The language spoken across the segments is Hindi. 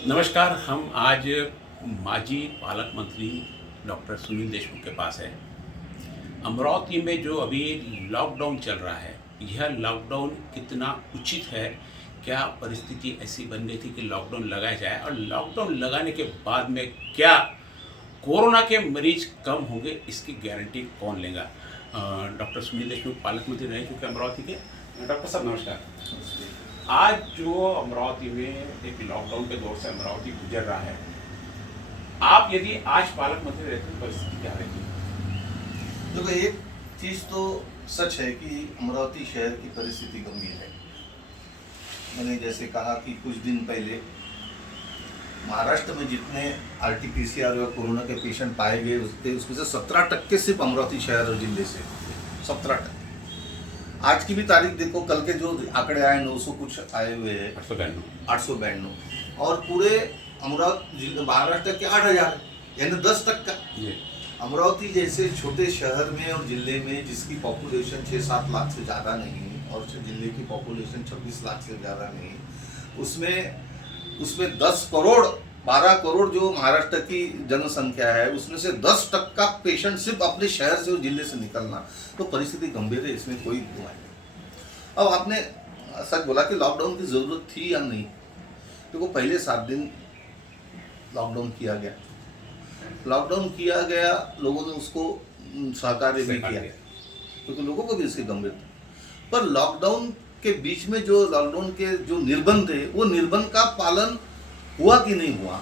नमस्कार। हम आज माजी पालक मंत्री डॉक्टर सुनील देशमुख के पास हैं। अमरावती में जो अभी लॉकडाउन चल रहा है, यह लॉकडाउन कितना उचित है? क्या परिस्थिति ऐसी बन गई थी कि लॉकडाउन लगाया जाए, और लॉकडाउन लगाने के बाद में क्या कोरोना के मरीज कम होंगे, इसकी गारंटी कौन लेगा? डॉक्टर सुनील देशमुख पालक मंत्री रह चुके अमरावती के। डॉक्टर साहब नमस्कार। आज जो अमरावती में एक लॉकडाउन के दौर से अमरावती गुजर रहा है, आप यदि आज पालक मंत्री रहते तो परिस्थिति क्या रहती? देखो, एक चीज तो सच है कि अमरावती शहर की परिस्थिति गंभीर है। मैंने जैसे कहा कि कुछ दिन पहले महाराष्ट्र में जितने आरटीपीसीआर और कोरोना के पेशेंट पाए गए उसमें से 17% सिर्फ अमरावती शहर और जिले से, 17%। आज की भी तारीख देखो, कल के जो आंकड़े आए 900 कुछ आए हुए हैं, 892, और पूरे अमरावती महाराष्ट्र के 8000, यानी 10%। अमरावती जैसे छोटे शहर में और जिले में जिसकी पॉपुलेशन 6-7 लाख से ज़्यादा नहीं, और जिले की पॉपुलेशन 26 लाख से ज़्यादा नहीं, उसमें 10 करोड़ 12 करोड़ जो महाराष्ट्र की जनसंख्या है, उसमें से 10% पेशेंट सिर्फ अपने शहर से और जिले से निकलना, तो परिस्थिति गंभीर है, इसमें कोई दुआ नहीं। अब आपने सच बोला कि लॉकडाउन की ज़रूरत थी या नहीं। देखो, पहले 7 दिन लॉकडाउन किया गया, लोगों ने उसको सहकार्य भी किया, क्योंकि लोगों को भी इसकी गंभीरता। पर लॉकडाउन के बीच में जो लॉकडाउन के जो निर्बंध थे, वो निर्बंध का पालन हुआ कि नहीं हुआ?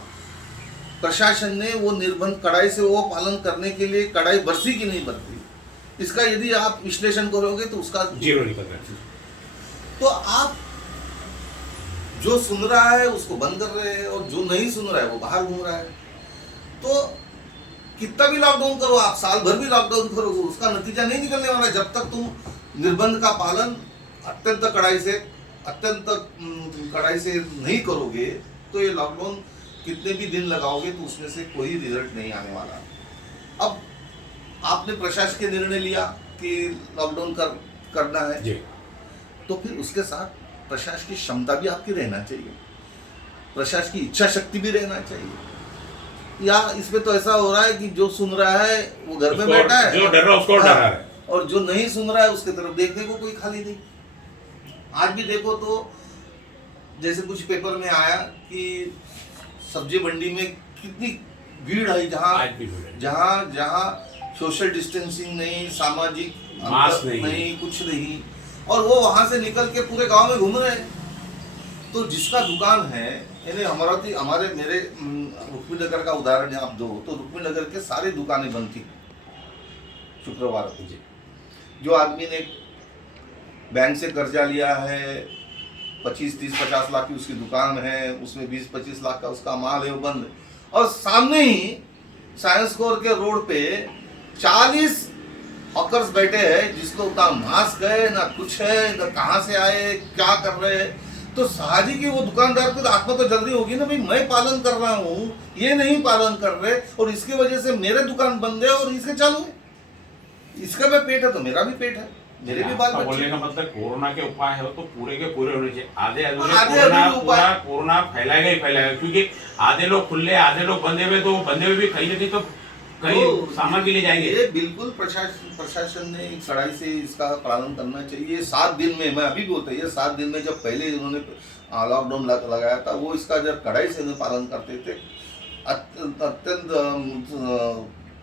प्रशासन ने वो निर्बंध कड़ाई से वो पालन करने के लिए कड़ाई बरसी कि नहीं बरती? इसका यदि आप विश्लेषण करोगे तो उसका जीरो निकल रहा है। तो आप जो सुन रहा है उसको बंद कर रहे हैं, और जो नहीं सुन रहा है वो बाहर घूम रहा है। तो कितना भी लॉकडाउन करो, आप साल भर भी लॉकडाउन करोगे, उसका नतीजा नहीं निकलने वाला जब तक तुम निर्बंध का पालन अत्यंत कड़ाई से नहीं करोगे। तो ये लॉकडाउन कितने भी दिन लगाओगे तो उसमें से कोई रिजल्ट नहीं आने वाला। अब आपने प्रशासन के निर्णय लिया कि लॉकडाउन करना है जी, तो फिर उसके साथ प्रशासन की क्षमता भी आपकी रहना चाहिए, प्रशासन की इच्छा शक्ति भी रहना चाहिए। या इसमें तो ऐसा हो रहा है कि जो सुन रहा है वो घर में बैठा है, जो डर रहा है उसको डर रहा है, और जो नहीं सुन रहा है उसके तरफ देखने को कोई खाली नहीं। आज भी देखो तो जैसे कुछ पेपर में आया कि सब्जी मंडी में कितनी भीड़ है, जहाँ सोशल डिस्टेंसिंग नहीं, सामाजिक मास्क नहीं, कुछ नहीं, और वो वहां से निकल के पूरे गांव में घूम रहे हैं। तो जिसका दुकान है, यानी मेरे रुक्मी नगर का उदाहरण आप दो तो रुक्मी नगर के सारी दुकानें बंद थी शुक्रवार को। जो आदमी ने बैंक से कर्जा लिया है, 25-30-50 लाख की उसकी दुकान है, उसमें 20-25 लाख का उसका माल है, वो बंद है। और सामने ही साइंस कोर के रोड पे 40 हॉकर्स बैठे हैं, जिसको ना मास्क है, ना कुछ है, ना कहाँ से आए, क्या कर रहे हैं। तो साहजिक ही वो दुकानदार को आत्मा तो जल्दी होगी ना, भाई मैं पालन कर रहा हूँ, ये नहीं पालन कर रहे, और इसकी वजह से मेरे दुकान बंद है और इसके चालू है। इसका भी पेट है तो मेरा भी पेट है, मेरे भी बाल बच्चे। बोलने का मतलब कोरोना के उपाय हो तो पूरे के पूरे होने चाहिए। आधे कोरोना फैलाएगा ही फैलाएगा, क्योंकि आधे लोग खुले, आधे लोग बंधे हुए, तो बंधे हुए भी कहीं ना कहीं तो कहीं सामान के लिए जाएंगे। ये बिल्कुल प्रशासन ने कड़ाई से इसका पालन करना चाहिए। 7 दिन में, मैं अभी बोलता हूँ, 7 दिन में जब पहले इन्होंने लॉकडाउन लगाया था, वो इसका जब कड़ाई से पालन करते थे, अत्यंत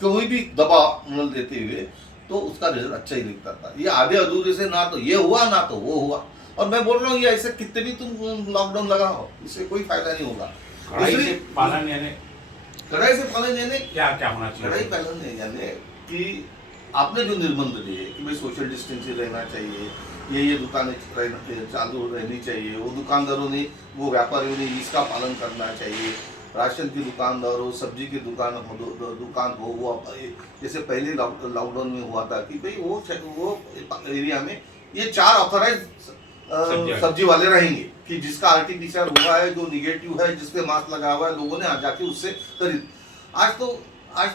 कोई भी दबाव न देते हुए, तो उसका रिजल्ट अच्छा ही दिखता था। ये आधे अधूरे से ना तो ये हुआ ना तो वो हुआ। और मैं बोल रहा हूँ, ये ऐसे कितने भी तुम लॉकडाउन लगाओ, इससे कोई फायदा नहीं होगा। कड़ाई से पालन यानी क्या होना चाहिए? कड़ाई पालन यानी कि आपने जो निर्बंध दिए कि भाई सोशल डिस्टेंसिंग रहना चाहिए, ये दुकानें चालू रहनी चाहिए, वो दुकानदारों ने, वो व्यापारियों ने इसका पालन करना चाहिए। राशन की दुकानदार हो, सब्जी की दुकान हो, वो जैसे पहले लॉकडाउन में हुआ था कि भाई वो एरिया में ये 4 ऑथराइज सब्जी वाले रहेंगे, कि जिसका आरटीपीसीआर हुआ है, जो निगेटिव है, जिसके मास्क लगा हुआ है, लोगों ने आ जाके उससे खरीद। आज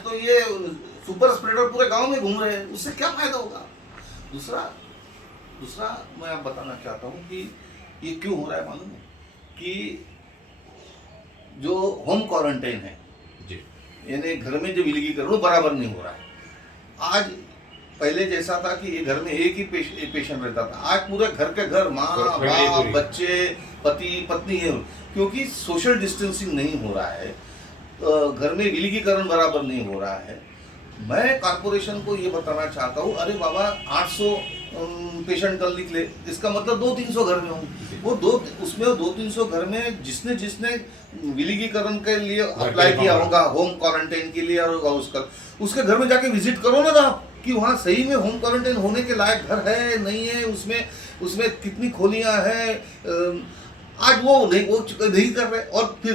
तो ये सुपर स्प्रेडर पूरे गांव में घूम रहे हैं, उससे क्या फायदा होगा? दूसरा मैं आप बताना चाहता हूँ कि ये क्यों हो रहा है मालूम है? कि जो होम क्वारंटाइन है, जी यानी घर में जो विलगीकरण वो बराबर नहीं हो रहा है। आज पहले जैसा था कि ये घर में एक ही पेशेंट रहता था, आज पूरे घर के घर माँ फैमिली बाप पूरी। बच्चे पति पत्नी है, क्योंकि सोशल डिस्टेंसिंग नहीं हो रहा है, घर में विलगीकरण बराबर नहीं हो रहा है। मैं कॉर्पोरेशन को ये बताना चाहता हूँ, अरे बाबा 800 पेशेंट कल निकले, इसका मतलब 200-300 घर में होंगे, वो 200-300 घर में जिसने जिसने विलगीकरण के लिए अप्लाई किया होगा, होम क्वारंटाइन के लिए और उसके घर में जाके विजिट करो ना आप, कि वहाँ सही में होम क्वारंटाइन होने के लायक घर है नहीं है, उसमें कितनी खोलियाँ हैं। आज वो नहीं कर रहे, और फिर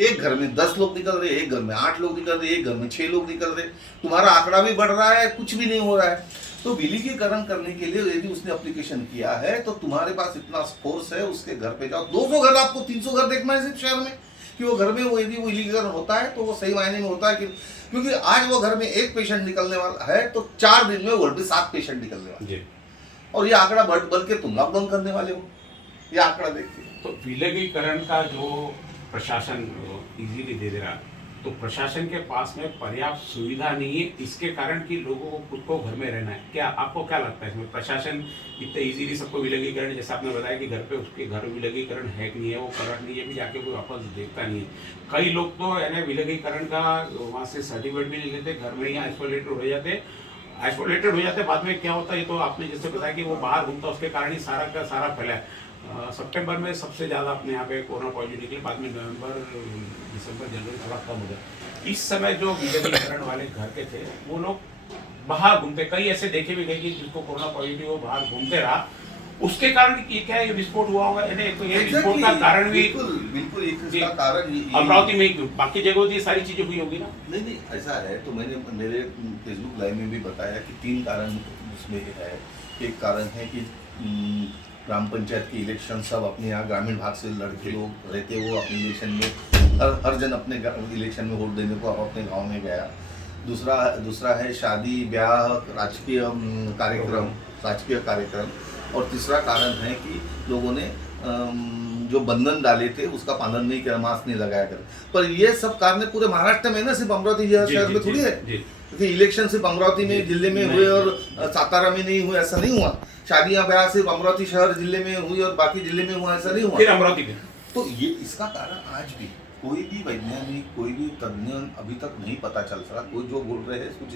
एक घर में 10 लोग निकल रहे, एक घर में 8 लोग निकल रहे, एक घर में 6 लोग निकल रहे, तुम्हारा आंकड़ा भी बढ़ रहा है, कुछ भी नहीं हो रहा है। तो विलगीकरण करने के लिए यदि उसने एप्लीकेशन किया है तो तुम्हारे पास इतना फोर्स है, उसके घर पे जाओ। 200 घर, आपको 300 घर देखना है सिर्फ शहर में, कि वो घर में वो यदि वो विलगीकरण होता है तो वो सही मायने में होता है कि, क्योंकि आज वो घर में एक पेशेंट निकलने वाला है तो 4 दिन में वर्ल्ड में 7 पेशेंट निकलने वाले हैं, और ये आंकड़ा बढ़ के तुम लॉकडाउन करने वाले हो, ये आंकड़ा देखिए। तो विलगीकरण का जो प्रशासन इजीली दे रहा, तो प्रशासन के पास में पर्याप्त सुविधा नहीं है, इसके कारण कि लोगों को खुद को घर में रहना है। क्या आपको क्या लगता है इसमें प्रशासन इतने इजीली सबको विलगीकरण, जैसे आपने बताया कि घर पे उसके घर विलगीकरण है कि नहीं है, वो कर नहीं है, भी जाके कोई वापस देखता नहीं है। कई लोग तो है ना विलगीकरण का वहाँ से सर्टिफिकेट भी नहीं लेते, घर में ही आइसोलेटेड हो जाते। बाद में क्या होता है, ये तो आपने जैसे बताया कि वो बाहर घूमता, उसके कारण ही सारा का सारा फैला है। सितंबर में सबसे ज़्यादा अपने यहाँ पे कोरोना पॉजिटिव निकले, बाद में नवंबर दिसंबर जनवरी थोड़ा कम हो गया। इस समय जो विलगीकरण वाले घर के थे वो लोग बाहर घूमते, कई ऐसे देखे भी गए कि जिसको कोरोना पॉजिटिव हो बाहर घूमते रहा, उसके कारण ये क्या ये विस्फोट हुआ होगा। तो ये विस्फोट का कारण भी बिल्कुल इसका कारण अमरावती में ही, बाकी जगहों से ये सारी चीजें हुई होगी ना। नहीं ऐसा है, तो मैंने मेरे फेसबुक लाइव में भी बताया कि 3 कारण उसमें है। एक कारण है कि ग्राम पंचायत के इलेक्शन सब अपने यहाँ ग्रामीण भाग से लड़के लोग रहते, वो अपने इलेक्शन में हर जन अपने इलेक्शन में वोट देने को अपने गांव में गया। दूसरा है शादी ब्याह राजकीय कार्यक्रम, और तीसरा कारण है कि लोगों ने जो बंधन डाले थे उसका पालन नहीं किया, मास्क नहीं लगाया कर। पर ये सब कारण पूरे महाराष्ट्र में ना, सिर्फ अमरावती शहर में थोड़ी है, क्योंकि इलेक्शन सिर्फ अमरावती में जिले में हुए और सातारा में नहीं हुए, ऐसा नहीं हुआ। शादियां ब्याह सिर्फ अमरावती शहर जिले में हुई और बाकी जिले में हुआ, ऐसा नहीं हुआ, फिर अमरावती में। तो ये इसका कारण आज भी कोई भी वैज्ञानिक, कोई भी तज्ञ अभी तक नहीं पता चल सका, कोई जो बोल रहे हैं कुछ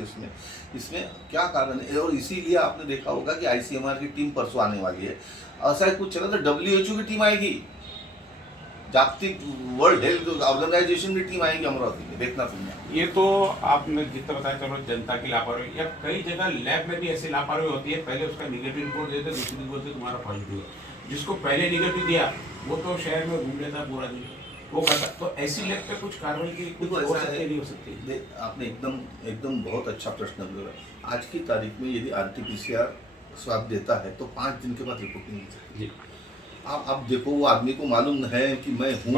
इसमें क्या कारण है। और इसीलिए आपने देखा होगा कि ICMR की टीम परसों आने वाली है, ऐसा कुछ चला तो WHO की टीम आएगी, जागतिक वर्ल्ड हेल्थ ऑर्गेनाइजेशन की टीम आएगी अमरावती में, देखना तुमने। ये तो आपने जितना बताया, चलो जनता की लापरवाही, या कई जगह लैब में भी ऐसी लापरवाही होती है, पहले उसका निगेटिव रिपोर्ट देते, दूसरी दिन बोलते तुम्हारा पॉजिटिव है। जिसको पहले निगेटिव दिया वो तो शहर में घूम लेता पूरा दिन, वो करता। तो ऐसी लैब पे कुछ कार्रवाई की कुछ हो सकती है, नहीं हो सकती। आपने एकदम बहुत अच्छा प्रश्न किया। आज की तारीख में यदि RT-PCR स्वाब देता है तो 5 दिन के बाद रिपोर्ट नहीं मिल सकती। आप देखो, वो आदमी को मालूम है कि मैं हूँ,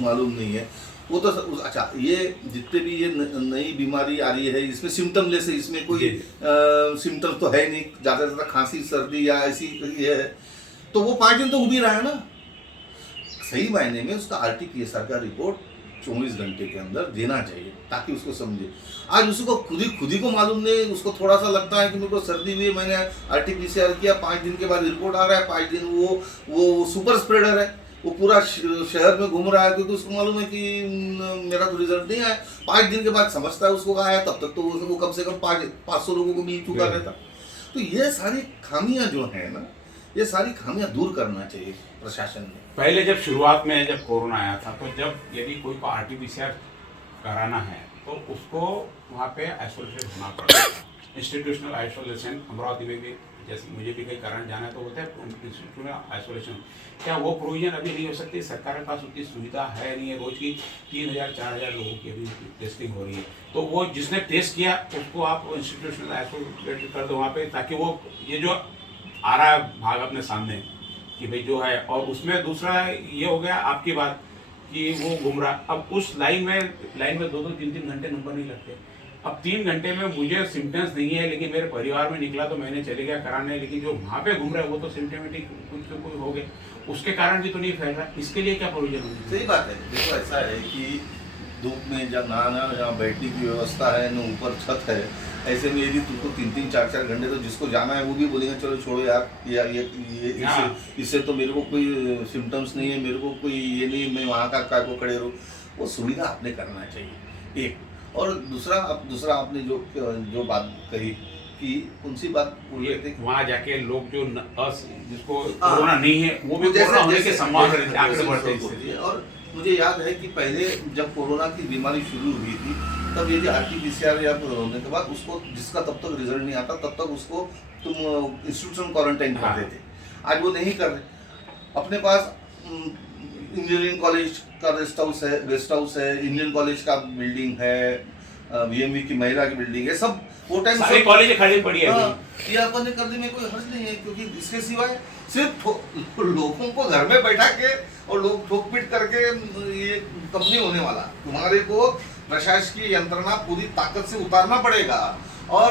मालूम नहीं है वो तो। अच्छा, ये जितने भी ये नई बीमारी आ रही है इसमें सिम्टम लेस है, इसमें कोई सिम्टम तो है नहीं, ज़्यादा से ज़्यादा खांसी सर्दी या ऐसी ये है, तो वो 5 दिन तो उभी रहा है ना। सही मायने में उसका RT-PCR का रिपोर्ट 24 घंटे के अंदर देना चाहिए, ताकि उसको समझे। आज उसको खुद ही को मालूम नहीं, उसको थोड़ा सा लगता है कि मेरे को सर्दी हुई, मैंने RT-PCR किया, 5 दिन के बाद रिपोर्ट आ रहा है, 5 दिन वो सुपर स्प्रेडर है, वो पूरा शहर में घूम रहा है, क्योंकि उसको मालूम है कि मेरा तो रिजल्ट नहीं आया। 5 दिन के बाद समझता है उसको आया, तब तक तो वो कम से कम 500 लोगों को मिल चुका रहता। तो ये सारी खामियां जो है ना, ये सारी खामियां दूर करना चाहिए प्रशासन ने। पहले जब शुरुआत में जब कोरोना आया था, तो जब यदि कोई को RT-PCR कराना है तो उसको वहाँ पे आइसोलेटेड होना पड़ता है, इंस्टीट्यूशनल आइसोलेशन। अमरावती में भी जैसे मुझे भी कहीं कारण जाना है तो होता है इंस्टीट्यूशनल आइसोलेशन। क्या वो प्रोविजन अभी नहीं हो सकती? सरकार के पास उतनी सुविधा है नहीं है, रोज की 3000-4000 लोगों की अभी टेस्टिंग हो रही है, तो वो जिसने टेस्ट किया उसको आप इंस्टीट्यूशनल आइसोलेट कर दो वहाँ पे, ताकि वो ये जो आ रहा है भाग अपने सामने कि भाई जो है। और उसमें दूसरा ये हो गया आपकी बात कि वो घूम रहा, अब उस लाइन में 2-2 3-3 घंटे नंबर नहीं लगते, अब 3 घंटे में मुझे सिम्टम्स नहीं है, लेकिन मेरे परिवार में निकला तो मैंने चले गया कराने, लेकिन जो वहाँ पे घूम रहे हैं वो तो सिम्टमेटिक कुछ तो कुछ हो गए, उसके कारण भी तो नहीं फैल रहा। इसके लिए क्या प्रोविजन होगी? सही बात है। देखो ऐसा है कि धूप में जहाँ नहाना, जहाँ बैठने की व्यवस्था है न, ऊपर छत है, ऐसे में यदि तुमको 3-3, 4-4 घंटे, तो जिसको जाना है वो भी बोलेंगे चलो छोड़ो यार, इससे तो मेरे को कोई सिम्टम्स नहीं है, मेरे को कोई ये नहीं, मैं वहाँ का काय को खड़े रहूँ। वो सुविधा आपने करना चाहिए एक। और दूसरा आपने जो बात कही कि कौन सी बात बोल रहे थे, वहाँ जाके लोग जो जिसको कोरोना नहीं है वो भी कोरोना होने के संभावना आगे बढ़ते हैं। और मुझे याद है कि पहले जब कोरोना की बीमारी शुरू हुई थी, तब यदि RT-PCR या होने के बाद उसको, जिसका तब तक रिजल्ट नहीं आता तब तक उसको तुम इंस्टीट्यूशन क्वारंटाइन करते थे। आज वो नहीं कर रहे। अपने पास इंजीनियरिंग कॉलेज का गेस्ट हाउस है, इंजीनियरिंग कॉलेज का बिल्डिंग है, VMV की महिला की बिल्डिंग है, सब वो टाइम सारी कॉलेज खाली पड़ी है। ये अपन ने करने में कोई हर्ज नहीं है, क्योंकि इसके सिवाय सिर्फ लोगों को घर में बैठा के और लोग ठोक पीट करके ये कंपनी होने वाला। तुम्हारे को प्रशासकीय यंत्रणा पूरी ताकत से उतारना पड़ेगा। और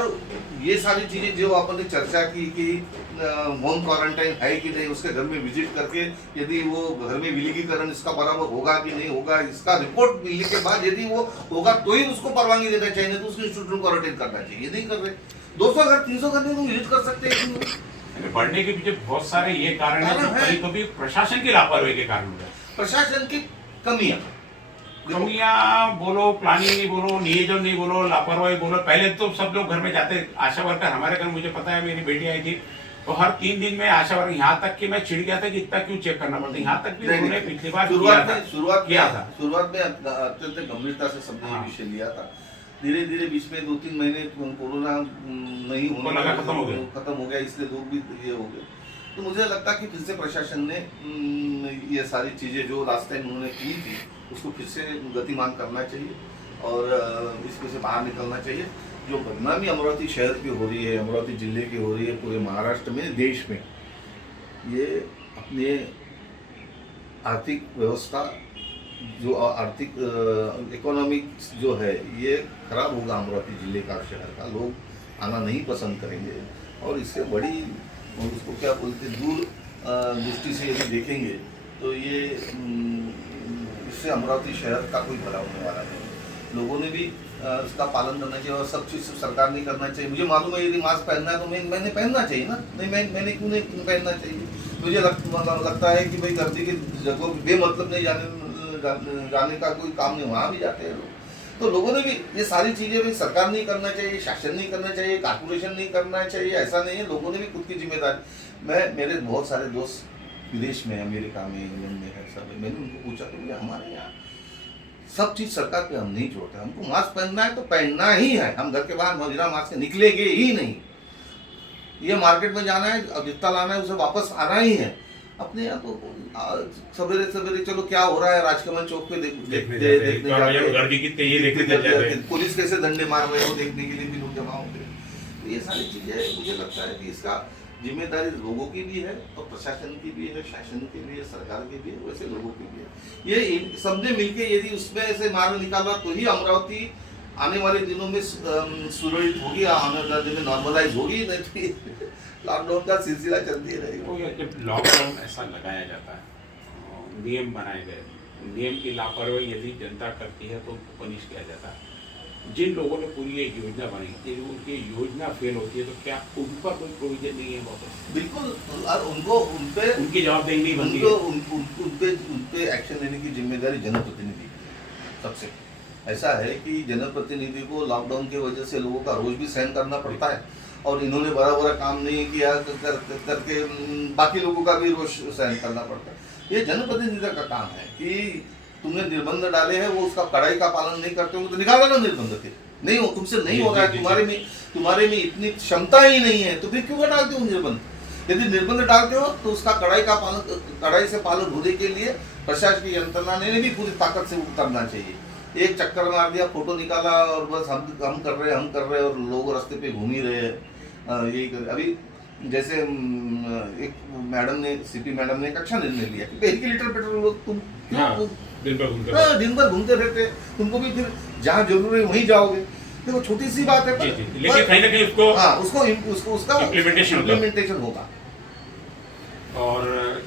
ये सारी चीजें जो अपन ने चर्चा की कि होम क्वारंटाइन है कि नहीं, उसके घर में विजिट करके यदि वो घर में विलगीकरण इसका बराबर होगा कि नहीं होगा, इसका रिपोर्ट मिलने के बाद यदि वो होगा तो ही उसको परवानगी देना चाहिए, नहीं तो उसको इंस्टीट्यूशन क्वारंटाइन करना चाहिए। नहीं कर रहे। 200 घर 300 घर में तो विजिट कर सकते हैं। बढ़ने के पीछे बहुत सारे ये कारण है, कभी कभी प्रशासन की लापरवाही के कारण होता है। प्रशासन की कमियां बोलो, प्लानिंग नहीं बोलो, नियोजन नहीं बोलो, लापरवाही बोलो। पहले तो सब लोग घर में जाते, आशा वर्कर हमारे घर, मुझे पता है मेरी बेटी आई थी तो हर 3 दिन में आशा वर्कर, यहाँ तक कि मैं चिढ़ गया था कि इतना क्यों चेक करना पड़ता है। यहाँ तक भी उन्होंने पिछली बार शुरुआत में अत्यंत गंभीरता से सबने विषय लिया था। धीरे धीरे बीच में 2-3 महीने कोरोना नहीं होने लगा, खत्म हो गया, इसलिए लोग भी ये हो गए। तो मुझे लगता है कि फिर से प्रशासन ने ये सारी चीज़ें जो लास्ट टाइम उन्होंने की थी उसको फिर से गतिमान करना चाहिए और इसमें से बाहर निकलना चाहिए। जो बदनामी अमरावती शहर की हो रही है, अमरावती जिले की हो रही है, पूरे महाराष्ट्र में, देश में, ये अपने आर्थिक व्यवस्था जो आर्थिक इकोनॉमिक जो है ये खराब होगा। अमरावती जिले का, शहर का, लोग आना नहीं पसंद करेंगे और इससे बड़ी, उसको क्या बोलते, दूर दृष्टि से यदि देखेंगे तो ये इससे अमरावती शहर का कोई भला होने वाला नहीं। लोगों ने भी इसका पालन करना चाहिए और सब चीज़ सरकार नहीं करना चाहिए। मुझे मालूम है यदि मास्क पहनना है तो मैंने पहनना चाहिए ना, नहीं मैंने क्यों नहीं पहनना चाहिए। मुझे लगता है कि भाई गर्दी की जगहों बेमतलब नहीं जाने का कोई काम नहीं, वहाँ भी जाते हैं लोग। तो लोगों ने भी ये सारी चीज़ें भी सरकार नहीं करना चाहिए, शासन नहीं करना चाहिए, कॉर्पोरेशन नहीं करना चाहिए, ऐसा नहीं है। लोगों ने भी खुद की जिम्मेदारी। मेरे बहुत सारे दोस्त विदेश में, अमेरिका में, इंग्लैंड में है, सब। मैंने उनको पूछा तो भैया हमारे यहाँ सब चीज़ सरकार पे हम नहीं छोड़ते, हमको मास्क पहनना है तो पहनना ही है। हम घर के बाहर बिना मास्क के निकलेंगे ही नहीं। ये मार्केट में जाना है, अब जितना लाना है उसे वापस आना ही है। अपने यहाँ तो सवेरे सवेरे चलो क्या हो रहा है, राजकमल चौक पे देखने पुलिस कैसे डंडे मार रहे हो देखने के लिए भी लोग जमा होते हैं। तो ये सारी चीजें मुझे लगता है कि इसका जिम्मेदारी लोगों की भी है और प्रशासन की भी है, शासन की भी है, सरकार की भी है, वैसे लोगों की भी है। ये सबने मिलके यदि उसमें से मार्ग निकाला तो ही अमरावती आने वाले दिनों में सुरक्षित होगी, आने वाले दिन में नॉर्मलाइज होगी, नहीं तो लॉकडाउन का सिलसिला चलती रहेगा। जब लॉकडाउन ऐसा लगाया जाता है, नियम बनाए गए, नियम की लापरवाही यदि जनता करती है तो पनिश किया जाता है। जिन लोगों ने पूरी एक योजना बनाई, यदि उनकी योजना फेल होती है तो क्या उन पर कोई प्रोविजन नहीं है? वापस बिल्कुल, और उनकी जवाबदेही नहीं बनती है। उन पे एक्शन लेने की जिम्मेदारी जनप्रतिनिधि की है। सबसे ऐसा है कि जनप्रतिनिधि को लॉकडाउन की वजह से लोगों का रोज भी सहन करना पड़ता है और इन्होंने बड़ा काम नहीं किया करके बाकी लोगों का भी रोज सहन करना पड़ता है। ये जनप्रतिनिधि का काम है कि तुमने निर्बंध डाले हैं, वो उसका कड़ाई का पालन नहीं करते हो तो निकालो ना निर्बंध। फिर नहीं हो, तुमसे नहीं हो रहा है, तुम्हारे में इतनी क्षमता ही नहीं है तो फिर क्यों डालते हो निर्बंध? यदि निर्बंध डालते हो तो उसका कड़ाई से पालन होने के लिए प्रशासकीय यंत्रणा ने भी पूरी ताकत से उतरना चाहिए। एक चक्कर मार दिया, फोटो निकाला और बस हम कर रहे हैं और लोग रास्ते पे घूम ही रहे हैं, यही कर। अभी जैसे एक मैडम ने, सीपी मैडम ने एक अच्छा निर्णय लिया कि 1 लीटर पेट्रोल तुम दिन भर घूमते रहते, तुमको भी फिर जहाँ जरूरी है वहीं जाओगे। देखो छोटी सी बात है, जी जी, लेकिन कहीं ना कहीं उसको हाँ उसको उसका इम्प्लीमेंटेशन होगा। और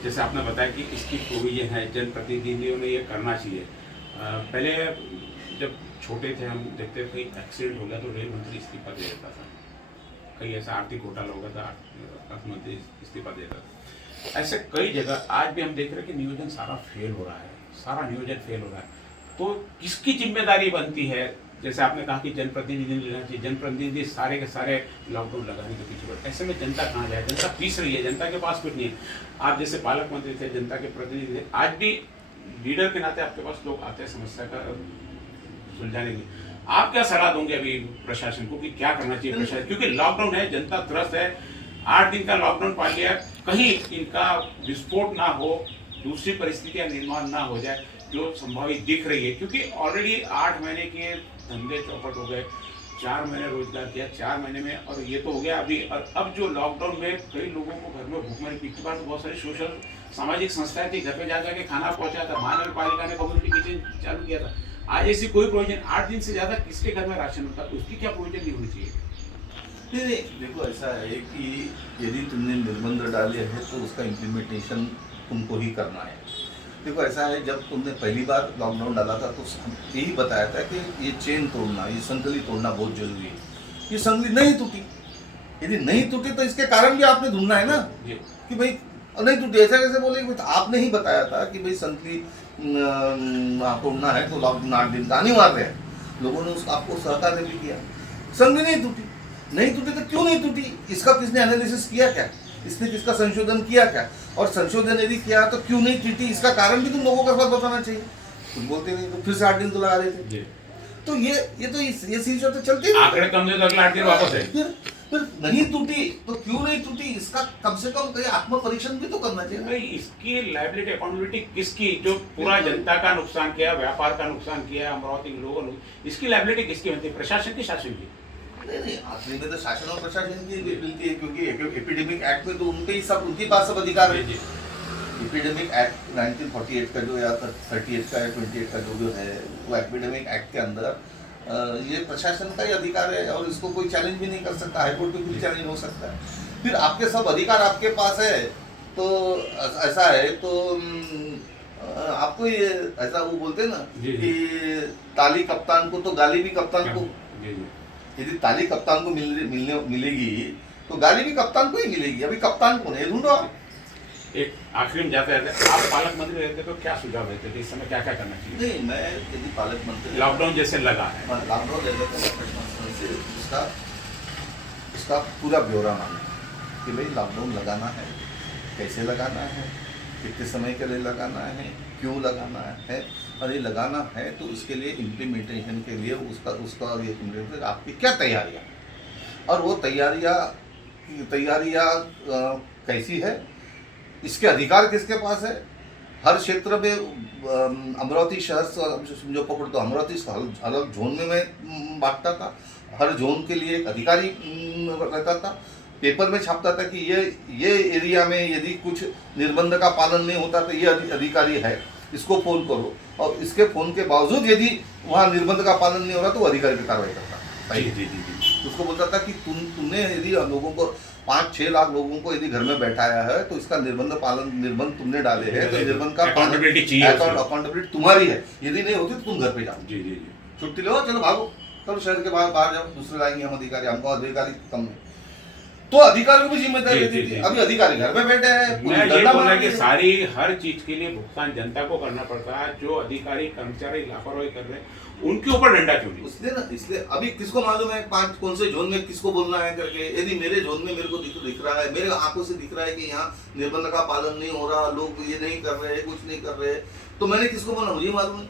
जैसे आपने बताया कि इसकी प्रोविजन है, जनप्रतिनिधियों ने ये करना चाहिए। पहले जब छोटे थे हम देखते थे कहीं एक्सीडेंट हो गया तो रेल मंत्री इस्तीफा दे देता था, कहीं ऐसा आर्थिक घोटाला होगा था अर्थ मंत्री इस्तीफा दे देता था। ऐसे कई जगह आज भी हम देख रहे हैं कि नियोजन सारा फेल हो रहा है, सारा नियोजन फेल हो रहा है। तो किसकी जिम्मेदारी बनती है? जैसे आपने कहा कि जनप्रतिनिधि लेना चाहिए, जनप्रतिनिधि सारे के सारे लॉकडाउन लगाने के पीछे पड़े, ऐसे में जनता कहाँ जाए? जनता पीस रही है, जनता के पास कुछ नहीं है। आप जैसे पालक मंत्री थे, जनता के प्रतिनिधि थे, आज भी लीडर के नाते आपके पास लोग आते हैं समस्या का सुलझाने के लिए। आप क्या सलाह दोगे अभी प्रशासन को कि क्या करना चाहिए प्रशासन? क्योंकि लॉकडाउन है, जनता त्रस्त है, 8 दिन का लॉकडाउन पा लिया, कहीं इनका विस्फोट ना हो, दूसरी परिस्थितियां निर्माण ना हो जाए जो संभावित दिख रही है। क्योंकि ऑलरेडी 8 महीने के धंधे चौपट हो गए, 4 महीने रोजगार किया, 4 महीने में, और ये तो हो गया अभी। और अब जो लॉकडाउन में कई लोगों को घर में भूखमरी, पिछली बार तो बहुत सारी सोशल सामाजिक संस्थाएं थी, घर पे जा के खाना पहुंचा था, महानगर पालिका ने कम्युनिटी किचन चालू किया था। आज ऐसी कोई प्रोविजन 8 दिन से ज्यादा किसके घर में राशन होता है, उसकी क्या प्रोविजन नहीं होनी चाहिए? नहीं, देखो ऐसा है कि यदि तुमने निर्बंध डाले हैं तो उसका इम्प्लीमेंटेशन तुमको ही करना है। देखो ऐसा है, जब तुमने पहली बार लॉकडाउन डाला था तो यही बताया था कि ये चेन तोड़ना, ये संकली तोड़ना बहुत जरूरी है। ये संकली नहीं टूटी, यदि नहीं टूटी तो इसके कारण भी आपने ढूंढना है ना कि भाई नहीं टूटी। ऐसा कैसे बोलेंगे? तो आपने ही बताया था कि भाई संकली तोड़ना है तो लॉकडाउन 8 दिन का अनिवार्य है। लोगों ने आपको सहकार्य भी किया, संकली नहीं टूटी। नहीं टूटी तो क्यों नहीं टूटी, इसका किसने एनालिसिस किया क्या? इसने किसका संशोधन किया क्या? और संशोधन यदि किया तो क्यों नहीं टूटी, इसका कारण भी तुम लोगों का साथ बताना चाहिए। तुम बोलते नहीं तो फिर से 8 दिन तो लगा देते। तो ये चीज तो चलती है, आंकड़े कम तो अगला 8 दिन वापस है। फिर नहीं टूटी तो क्यों नहीं टूटी, इसका कम से कम कहीं आत्म परीक्षण भी तो करना चाहिए। भाई इसकी लायबिलिटी अकाउंटेबिलिटी किसकी? जो पूरा जनता का नुकसान किया, व्यापार का नुकसान किया, अमरावती के लोगों ने, इसकी लायबिलिटी किसकी बनती है? प्रशासन की, शासन की? नहीं, आखिरी में तो शासन और प्रशासन की मिलती है, क्योंकि एपिडेमिक एक्ट में तो उनके ही सब, उनके पास सब अधिकार है। एपिडेमिक एक्ट 1948 का जो या 38 का या 28 का जो है, वो एपिडेमिक एक्ट के अंदर ये प्रशासन का ही अधिकार है और इसको कोई चैलेंज भी नहीं कर सकता, हाईकोर्ट में भी चैलेंज हो सकता है। फिर आपके सब अधिकार आपके पास है तो ऐसा है तो आपको ये ऐसा वो बोलते हैं ना कि ताली कप्तान को तो गाली भी कप्तान को। यदि ताली कप्तान को मिलेगी तो गाली भी कप्तान को ही मिलेगी। अभी कप्तान कौन है, ढूंढो आप। एक आखिरी में जाते रहते, आप पालक मंत्री रहते तो क्या सुझाव देते थे इस समय, क्या क्या करना चाहिए? नहीं, मैं यदि पालक मंत्री, लॉकडाउन जैसे लगा है, लॉकडाउन से उसका पूरा ब्यौरा मांगे कि भाई लॉकडाउन लगाना है, कैसे लगाना है, कितने समय के लिए लगाना है, क्यों लगाना है, और ये लगाना है तो इसके लिए इम्प्लीमेंटेशन के लिए उसका ये आपकी क्या तैयारियाँ, और वो तैयारियाँ कैसी है, इसके अधिकार किसके पास है। हर क्षेत्र में अमरावती शहर समझो पकड़ तो अमरावती अलग जोन में मैं बांटता था, हर जोन के लिए एक अधिकारी रहता था, पेपर में छापता था कि ये एरिया में यदि कुछ निर्बंध का पालन नहीं होता तो ये अधिकारी है, इसको फोन करो, और इसके फोन के बावजूद यदि वहाँ निर्बंध का पालन नहीं हो रहा तो वो अधिकारी पर कार्रवाई करता। उसको बोलता था कि तुमने यदि लोगों को 5-6 लाख लोगों को यदि घर में बैठाया है तो इसका निर्बंध तुमने डाले हैं, तो निर्बंध का अकाउंटेबिलिटी तुम्हारी है। यदि नहीं होती तो तुम घर पे जाओ, छुट्टी लो, चलो भागो, चलो शहर के बाहर जाओ, दूसरे लाएंगे हम अधिकारी, हमको अधिकारी कम है तो अधिकारी को भी जिम्मेदारी देती थी। अभी अधिकारी घर में बैठे हैं, मैं ये बोला कि सारी हर चीज के लिए भुगतान जनता को करना पड़ता है। जो अधिकारी कर्मचारी लापरवाही कर रहे हैं उनके ऊपर डंडा क्यों नहीं? इसलिए अभी किसको मालूम है 5 कौन से जोन में किसको बोलना है करके। यदि मेरे जोन में मेरे को दिख रहा है, मेरे आंखों से दिख रहा है कि यहाँ निर्बंध का पालन नहीं हो रहा, लोग ये नहीं कर रहे, कुछ नहीं कर रहे, तो मैंने किसको बोला, मुझे मालूम है।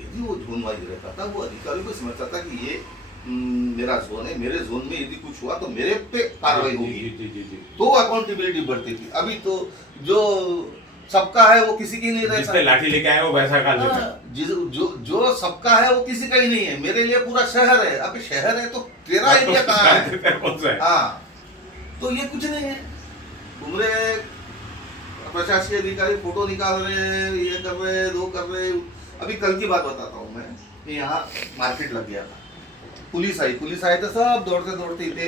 यदि वो जोन वाइज रहता था, वो अधिकारी को समझता था कि ये मेरा जोन है, मेरे जोन में यदि कुछ हुआ तो मेरे पे कार्रवाई होगी, तो अकाउंटेबिलिटी बढ़ती थी। अभी तो जो सबका है वो किसी की नहीं रहता, जिसने लाठी लेके आए वो वैसा काल देता है। जो सबका है वो किसी का ही नहीं है। मेरे लिए पूरा शहर है, अभी शहर है तो तेरा एरिया कहाँ है? हाँ, तो ये कुछ नहीं है। घूम रहे प्रशासकीय अधिकारी, फोटो निकाल रहे, ये कर रहे, वो कर रहे। अभी कल की बात बताता हूँ मैं, यहाँ मार्केट लग गया था, पुलिस आई तो सब दौड़ते दौड़ते इतने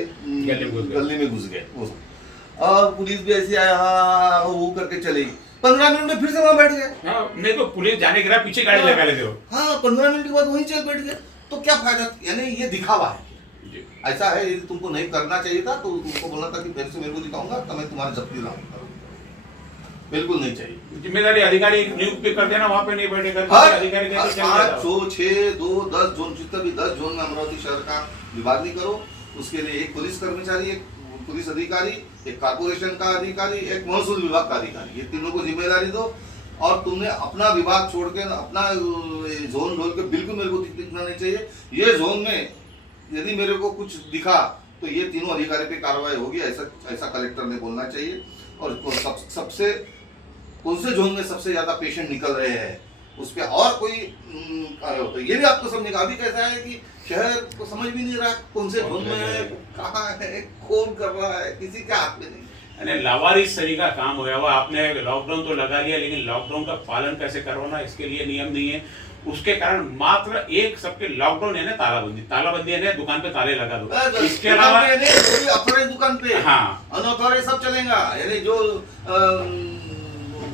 गली में घुस गए वो सब। और पुलिस भी ऐसी आया हाँ वो करके चले गई, 15 मिनट में फिर से वहां बैठ गए। हाँ, नहीं तो पुलिस जाने के बाद पीछे गाड़ी लगा लेते हो। हाँ 15 मिनट के बाद वहीं चल बैठ गए, तो क्या फायदा, यानी ये दिखावा है। जी। ऐसा है यदि तुमको नहीं करना चाहिए था तो तुमको बोलना था कि फिर से मेरे को दिखाऊंगा तो मैं तुम्हारी जब्ती लाऊंगा, बिल्कुल नहीं चाहिए। जिम्मेदारी अधिकारी नियुक्त भी कर देना, वहाँ पे नहीं बैठे कर अधिकारी कहते चल 5, जाता। 6, 2, 10 जोन, जितना भी 10 जोन में अमरावती शहर का विभागनी करो, उसके लिए एक पुलिस कर्मचारी, एक पुलिस अधिकारी, एक कारपोरेशन का अधिकारी, एक महसूल विभाग का अधिकारी, ये तीनों को जिम्मेदारी दो। और तुमने अपना विभाग छोड़ के अपना जोन ढोल के बिल्कुल मेरे को दिखना नहीं चाहिए। ये जोन में यदि मेरे को कुछ दिखा तो ये तीनों अधिकारी पे कार्रवाई होगी, ऐसा कलेक्टर ने बोलना चाहिए। और सबसे कौन से जोन में सबसे ज्यादा पेशेंट निकल रहे हैं उस पर और कोई कार्य होता है, ये भी आपको समझने का। अभी कैसा है कि शहर को समझ भी नहीं रहा कौन से जोन में है, कहाँ है, कौन कर रहा है, किसी के हाथ में नहीं। यानी लावारिस सही का काम होया हुआ। आपने लॉकडाउन तो लगा लिया, लेकिन लॉकडाउन का पालन कैसे करवाना इसके लिए नियम नहीं है। उसके कारण मात्र एक सबके लॉकडाउन है ना, तालाबंदी है ना, दुकान पे ताले लगा दो। इसके अलावा अथॉराइज दुकान पे, हाँ अनऑथोराइज सब चलेगा, यानी जो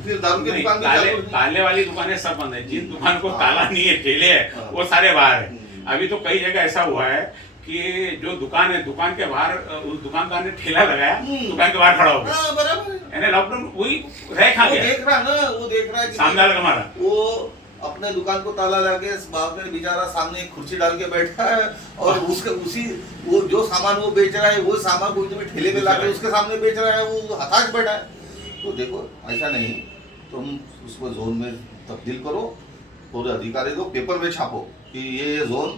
फिर दारू की दुकान ताले वाली दुकानें सब बंद है। जिन दुकान को हाँ। ताला नहीं है, ठेले है, हाँ। वो सारे बाहर है। अभी तो कई जगह ऐसा हुआ है कि जो दुकान है, दुकान के बाहर उस दुकानदार ने ठेला लगाया, दुकान के बाहर खड़ा हो गया। बराबर है। यानी लॉकडाउन वही रह खा गया। देख रहा ना, वो देख रहा है कि सामने वाला हमारा वो अपने दुकान को ताला लगा के बाद में बेचारा सामने एक कुर्सी डाल के बैठा है और उसके उसी वो जो सामान वो बेच रहा है वो सामान को इतने ठेले में लाके उसके सामने बेच रहा है, वो हताश बैठा है। तो देखो ऐसा नहीं, तुम उसको जोन में तब्दील करो, पूरे अधिकारी दो, पेपर में छापो कि ये जोन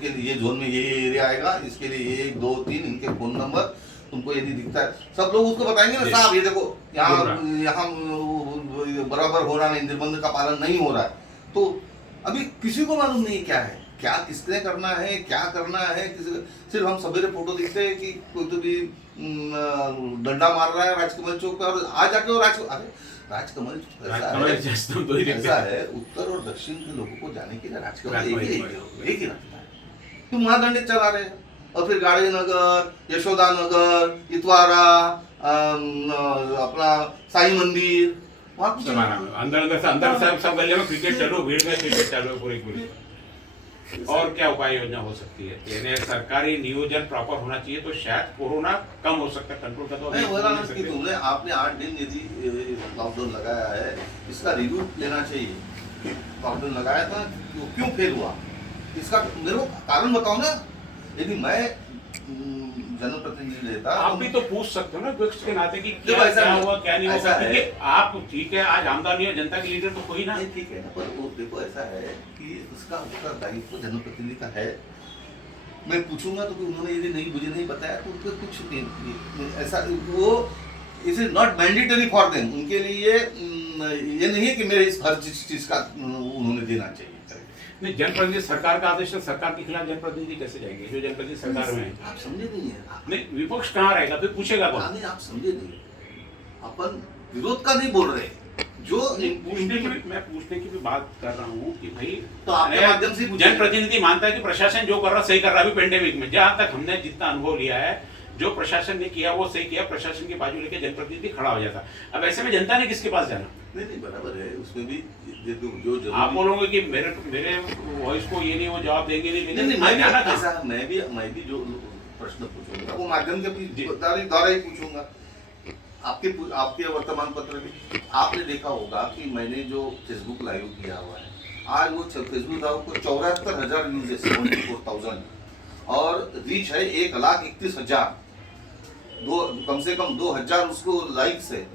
के लिए, ये जोन में ये एरिया आएगा, इसके लिए 1, 2, 3 इनके फोन नंबर तुमको यदि दिखता है, सब लोग उसको बताएंगे ना, साहब ये देखो यहाँ बराबर हो रहा नहीं, निर्बंध का पालन नहीं हो रहा है। तो अभी किसी को मालूम नहीं क्या है, क्या किसने करना है, क्या करना है, सिर्फ हम सवेरे फोटो दिखते हैं कि कोई तो भी डंडा मार रहा है राजकमल चौक पे, और आज जाके वो राजकमल ऐसा है, उत्तर और दक्षिण के लोगों को जाने के लिए राजकमल एक ही रास्ता है। तुम वहां डंडे चला रहे हैं, और फिर गाड़ी नगर, यशोदा नगर, इतवारा, अपना साई मंदिर, वहाँ कुछ अंदर सब गलियों में क्रिकेट चालू, भीड़ में क्रिकेट चालू है पूरी। और क्या उपाय योजना हो सकती है? यानी सरकारी नियोजन प्रॉपर होना चाहिए तो शायद कोरोना कम हो सकता है, कंट्रोल का। तो नहीं बोला ना कि तुमने आपने 8 दिन यदि लॉकडाउन लगाया है, इसका रिव्यू लेना चाहिए। लॉकडाउन लगाया था क्यों फेल हुआ, इसका मेरे को कारण बताओ ना। यदि मैं जनप्रतिनिधि लेता, आप भी तो पूछ सकते हो ना विपक्ष के नाते कि क्या हुआ क्या नहीं हुआ, क्योंकि आप ठीक है आज आमदनी है, जनता के लीडर तो कोई ना। ठीक है ना, पर वो देखो ऐसा है कि उसका उत्तरदायित्व जनप्रतिनिधि का है। मैं पूछूंगा तो उन्होंने यदि नहीं मुझे नहीं बताया तो उनको कुछ नहीं, ऐसा वो it is not mandatory for them, उनके लिए ये नहीं है कि मेरे इस हर चीज का उन्होंने देना चाहिए। नहीं, जनप्रतिनिधि सरकार का आदेश है, सरकार के खिलाफ जनप्रतिनिधि कैसे जाएंगे जो जनप्रतिनिधि सरकार में है? आप समझे नहीं है। नहीं, विपक्ष कहाँ रहेगा, फिर पूछेगा कौन? नहीं, आप समझे नहीं, अपन विरोध का नहीं बोल रहे, जो मैं पूछने की भी बात कर रहा हूँ कि भाई तो आपके माध्यम से जनप्रतिनिधि मानता है कि प्रशासन जो कर रहा सही कर रहा है। अभी पेंडेमिक में जहां तक हमने जितना अनुभव लिया है, जो प्रशासन ने किया वो सही किया, प्रशासन की बाजू लेके जनप्रतिनिधि खड़ा हो जाता। अब ऐसे में जनता ने किसके पास जाना? नहीं बराबर है, उसमें भी जो आप बोलोगे कि मेरे वॉइस को ये नहीं वो जवाब देंगे नहीं, मैं भी जो प्रश्न पूछूंगा वो माध्यम के द्वारा ही पूछूंगा। आपके वर्तमान पत्र में आपने देखा होगा कि मैंने जो फेसबुक लाइव किया हुआ है, आज वो फेसबुक लाइव को 74,000 व्यूज है, 74,000, और रीच है 1,31,000, कम से कम 2,000 उसको लाइक्स है।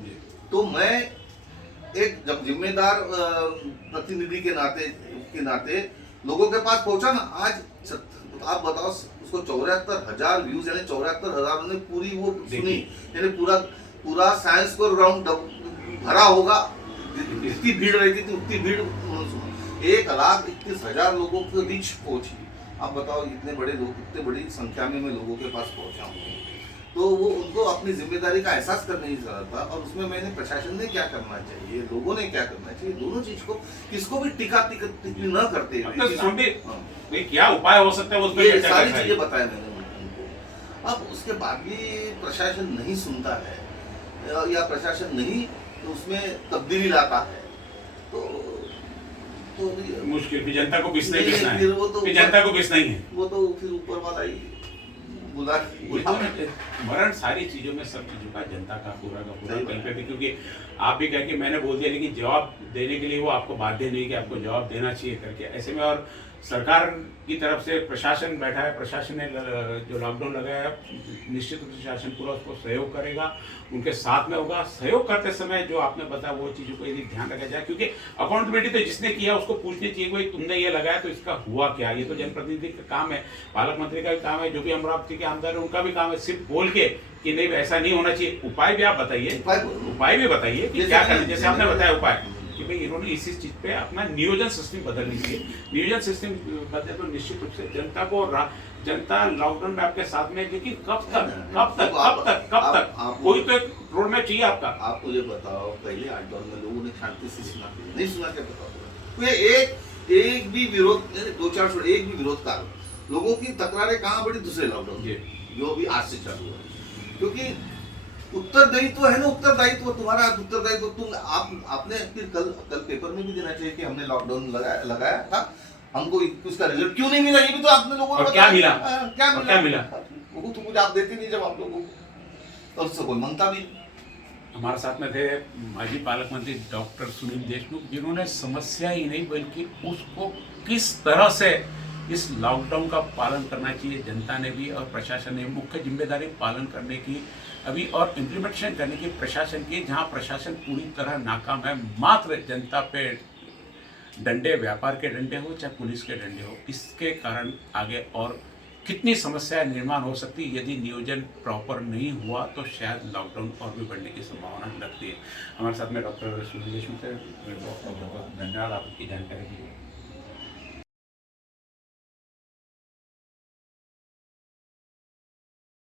तो मैं एक जब जिम्मेदार प्रतिनिधि के नाते लोगों के पास पहुंचा ना, आज आप बताओ उसको 74,000 व्यूज, यानी 74,000 ने पूरी वो सुनी, यानी पूरा साइंस को ग्राउंड भरा होगा, इतनी भीड़ रहती थी, उतनी भीड़ 1,31,000 लोगों की रीच पहुंची। आप बताओ इतने बड़ी संख्या में मैं लोगों के पास पहुंचा हूँ, तो वो उनको अपनी जिम्मेदारी का एहसास करने की जरूरत था। और उसमें मैंने प्रशासन ने क्या करना चाहिए, लोगों ने क्या करना चाहिए, दोनों चीज को किसको भी टिका न करते हुए भाई क्या उपाय हो सकता है उस पर ये चर्चा सारी करना है। चीजें बताया मैंने उनको। अब उसके बाद भी प्रशासन नहीं सुनता है या प्रशासन नहीं तो उसमें तब्दीली लाता है तो मुश्किल भी जनता को पिसना ही नहीं, पिसना फिर वो तो है, फिर जनता को पिसना ही है। वो तो फिर ऊपर वाला ही बुला मरण सारी चीजों में, सब चीजों का जनता का पूरा सही बात कहीं पे भी, क्योंकि आप भी कह के मैंने बोल दिया, लेकिन जवाब देने के लिए वो आपको बाध्य नहीं कि आपको जवाब देना चाहिए करके। ऐसे में और सरकार की तरफ से प्रशासन बैठा है, प्रशासन ने जो लॉकडाउन लगाया है, निश्चित रूप से शासन पूरा उसको सहयोग करेगा, उनके साथ में होगा। सहयोग करते समय जो आपने बताया वो चीज़ों को यदि ध्यान रखा जाए, क्योंकि अकाउंटेबिलिटी तो जिसने किया उसको पूछनी चाहिए, भाई तुमने ये लगाया तो इसका हुआ क्या। ये तो जनप्रतिनिधि का काम है, पालक मंत्री का भी काम है, जो भी अमरावती के आमदार है उनका भी काम है। सिर्फ बोल के कि नहीं ऐसा नहीं होना चाहिए, उपाय भी आप बताइए, उपाय भी बताइए कि क्या करना। जैसे आपने बताया उपाय कि भाई इन्होंने इसी चीज पे अपना नियोजन सिस्टम बदल लीजिए। नियोजन सिस्टम बदले तो निश्चित रूप से जनता को जनता लॉकडाउन में आपके साथ में, लेकिन कब तक कोई तो एक रोड मैप चाहिए आपका। आप मुझे बताओ, पहले 8 में लोगों ने शांति से सुना, नहीं सुना क्या बताओ। तो एक भी विरोध, 2-4 छोड़, एक भी विरोध कार लोगों की तकरारें कहाँ बढ़ी दूसरे लॉकडाउन जो भी आज से चालू है। क्योंकि उत्तरदायित्व है ना, उत्तरदायित्व तुम्हारा, उत्तरदायित्व तुम आपने फिर कल पेपर में भी देना चाहिए कि हमने लॉकडाउन लगाया था, हमको उसका रिजल्ट क्यों नहीं मिला, ये भी तो आपने लोगों को क्या मिला, क्या मिला वो तो मुझे आप देते नहीं जब आप लोगों को, तो उससे कोई मांगता भी नहीं। हमारे साथ में थे माजी पालक मंत्री डॉक्टर सुनील देशमुख, जिन्होंने समस्या ही नहीं बल्कि उसको किस तरह से इस लॉकडाउन का पालन करना चाहिए, जनता ने भी और प्रशासन ने मुख्य जिम्मेदारी पालन करने की अभी और इम्प्लीमेंटेशन करने की प्रशासन की, जहां प्रशासन पूरी तरह नाकाम है। मात्र जनता पे डंडे, व्यापार के डंडे हो चाहे पुलिस के डंडे हो, इसके कारण आगे और कितनी समस्याएं निर्माण हो सकती है। यदि नियोजन प्रॉपर नहीं हुआ तो शायद लॉकडाउन और भी बढ़ने की संभावना लगती है। हमारे साथ में डॉक्टर सुनील देशमुख है, बहुत बहुत धन्यवाद आपकी जानकारी दी।